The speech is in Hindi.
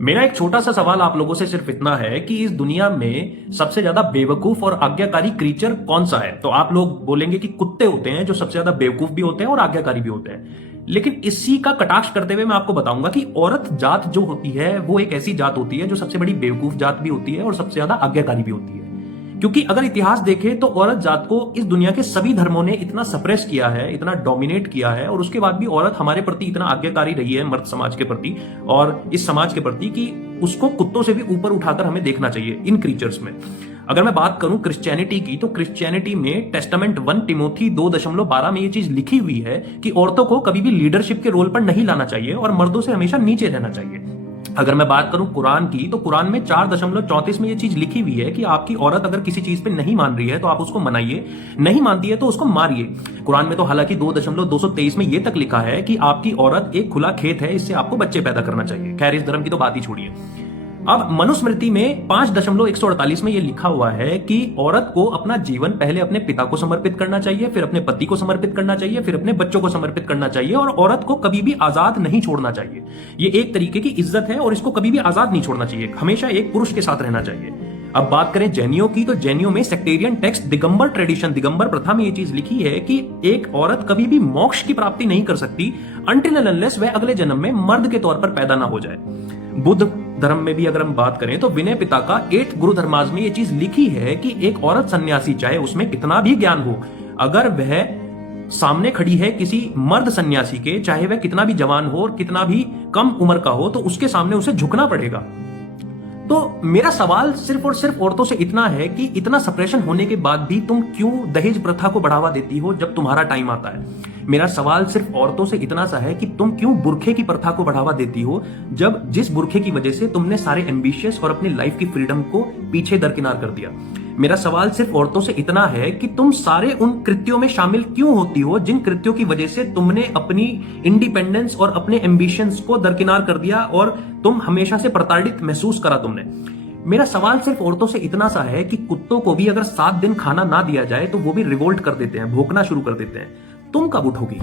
मेरा एक छोटा सा सवाल आप लोगों से सिर्फ इतना है कि इस दुनिया में सबसे ज्यादा बेवकूफ और आज्ञाकारी क्रीचर कौन सा है। तो आप लोग बोलेंगे कि कुत्ते होते हैं जो सबसे ज्यादा बेवकूफ भी होते हैं और आज्ञाकारी भी होते हैं। लेकिन इसी का कटाक्ष करते हुए मैं आपको बताऊंगा कि औरत जात जो होती है वो एक ऐसी जात होती है जो सबसे बड़ी बेवकूफ जात भी होती है और सबसे ज्यादा आज्ञाकारी भी होती है। क्योंकि अगर इतिहास देखें तो औरत जात को इस दुनिया के सभी धर्मों ने इतना सप्रेस किया है, इतना डोमिनेट किया है, और उसके बाद भी औरत हमारे प्रति इतना आज्ञाकारी रही है, मर्द समाज के प्रति और इस समाज के प्रति, कि उसको कुत्तों से भी ऊपर उठाकर हमें देखना चाहिए इन क्रीचर्स में। अगर मैं बात करूं क्रिश्चियनिटी की, तो क्रिश्चियनिटी में टेस्टामेंट 1 टिमोथी 2:12 में यह चीज लिखी हुई है कि औरतों को कभी भी लीडरशिप के रोल पर नहीं लाना चाहिए और मर्दों से हमेशा नीचे रहना चाहिए। अगर मैं बात करूं कुरान की, तो कुरान में 4:34 में यह चीज लिखी हुई है कि आपकी औरत अगर किसी चीज पे नहीं मान रही है तो आप उसको मनाइए, नहीं मानती है तो उसको मारिए। कुरान में तो हालांकि 2:223 में यह तक लिखा है कि आपकी औरत एक खुला खेत है, इससे आपको बच्चे पैदा करना चाहिए। खैर, इस धर्म की तो बात ही छोड़िए। अब मनुस्मृति में 5:148 में यह लिखा हुआ है कि औरत को अपना जीवन पहले अपने पिता को समर्पित करना चाहिए, फिर अपने पति को समर्पित करना चाहिए, फिर अपने बच्चों को समर्पित करना चाहिए, और औरत को कभी भी आजाद नहीं छोड़ना चाहिए। ये एक तरीके की इज्जत है और इसको कभी भी आजाद नहीं छोड़ना चाहिए, हमेशा एक पुरुष के साथ रहना चाहिए। अब बात करें जैनियों की, तो जैनियों में sectarian text Digambar tradition, Digambar प्रथा में यह चीज लिखी है कि एक औरत कभी भी मोक्ष की प्राप्ति नहीं कर सकती अनटिल एंड अनलेस वह अगले जन्म में मर्द के तौर पर पैदा ना हो जाए। बुद्ध धर्म में भी अगर हम बात करें तो विनय पिता का 8th गुरु धर्माज में यह चीज लिखी है कि एक औरत सन्यासी, चाहे उसमें कितना भी ज्ञान हो, अगर वह सामने खड़ी है किसी मर्द सन्यासी के, चाहे वह कितना भी जवान हो और कितना भी कम उम्र का हो, तो उसके सामने उसे झुकना पड़ेगा। तो मेरा सवाल सिर्फ और सिर्फ औरतों से इतना है कि इतना सप्रेशन होने के बाद भी तुम क्यों दहेज प्रथा को बढ़ावा देती हो जब तुम्हारा टाइम आता है। मेरा सवाल सिर्फ औरतों से इतना सा है कि तुम क्यों बुरखे की प्रथा को बढ़ावा देती हो, जब जिस बुरखे की वजह से तुमने सारे एम्बिशियस और अपनी लाइफ की फ्रीडम को पीछे दरकिनार कर दिया। मेरा सवाल सिर्फ औरतों से इतना है कि तुम सारे उन कृत्यों में शामिल क्यों होती हो जिन कृत्यों की वजह से तुमने अपनी इंडिपेंडेंस और अपने एम्बिशंस को दरकिनार कर दिया और तुम हमेशा से प्रताड़ित महसूस करा तुमने। मेरा सवाल सिर्फ औरतों से इतना सा है कि कुत्तों को भी अगर 7 दिन खाना ना दिया जाए तो वो भी रिवोल्ट कर देते हैं, भौंकना शुरू कर देते हैं। तुम कब उठोगी?